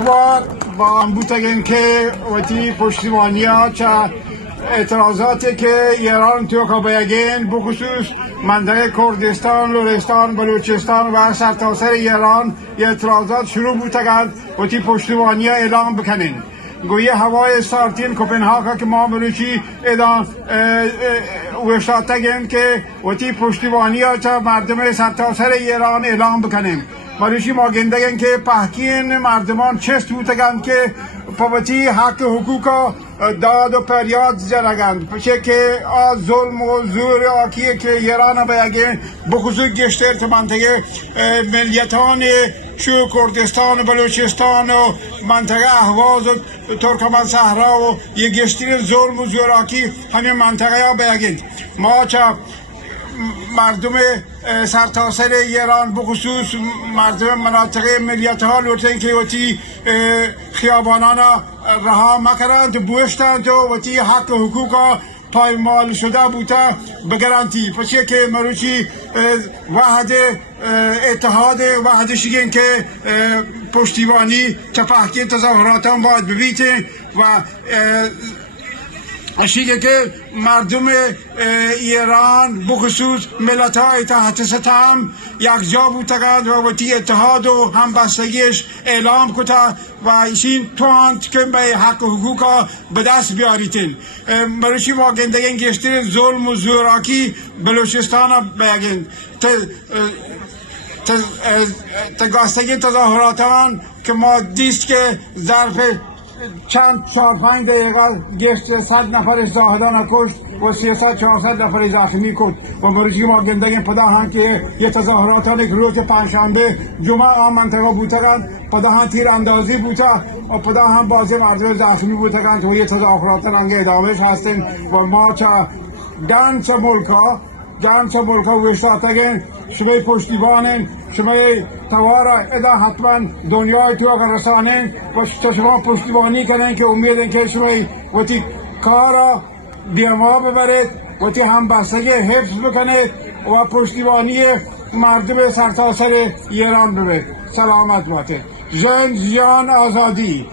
با هم بودن که وقتی پشتیبانی ها چه اعتراضاتی که ایران تو کابیگین بخصوص منطقه کردستان، لرستان، بلوچستان و سرتاسر ایران اعتراضات شروع بودند وقتی پشتیبانی ها اعلام بکنین گویی هوای سارتین کوپنهاگ که ما بلوچی ادان وشاتگیم که وقتی پشتیبانی ها چه مردم سرتاسر ایران اعلام بکنیم بلوچی ما گندگیم که پهکین مردمان چست بودند که پوتی حق حقوق داد و پریاد جرگند پشه که ظلم و زور آکیه که ایران باید بخصوص گشتر تو منطقه ملیتان شو کردستان و بلوچستان و منطقه اهواز و ترکمان صحرا و یه گشتر ظلم و زوراکی همین منطقه ها باید ما چه مردم سرتاسر ایران بخصوص مردم مناطق ملیت ها لوتن که وقتی خیابانان رها مکرند بوشتند و وقتی حق حقوق پایمال شده بوده بگرانتی پسی که مروچی وحد اتحاد وحد شیگن که پشتیبانی تفحکی تظاهراتان باید ببیته و اشیگه که مردم ایران بخصوص ملت های تحت ستم یک جا بودند و وقتی اتحاد و همبستگیش اعلام کده و ایشین تواند که به حق حقوق به دست بیاریتین بروشی واگندگین گشتر ظلم و زوراکی بلوچستان بگین تگاستگی تظاهراتان که ما دیست که ظرف چند 4-5 دقیقه گشت 100 نفر زاهدان کشت و 300-400 نفر زخمی کرد و مروچی ما گندگین پداهان که یه تظاهراتان که روز پنجشنبه جمعه آن منطقه بودند پداهان تیر اندازی بوده و پداهان بازی مردم زخمی بودند و یه تظاهراتان انگه ادامهش هستیم و ما چه دانس ملکا وشتاتگین شما پشتیبانین شما توارا ادا حتما دنیای تو اگر رسانین و شما پشتیبانی کنین که امیدین که شما وقتی کارا بیما ببرید وقتی همبستگی حفظ بکنید و پشتیبانی مردم سرتاسر ایران ببرید سلامت باشه. جان آزادی.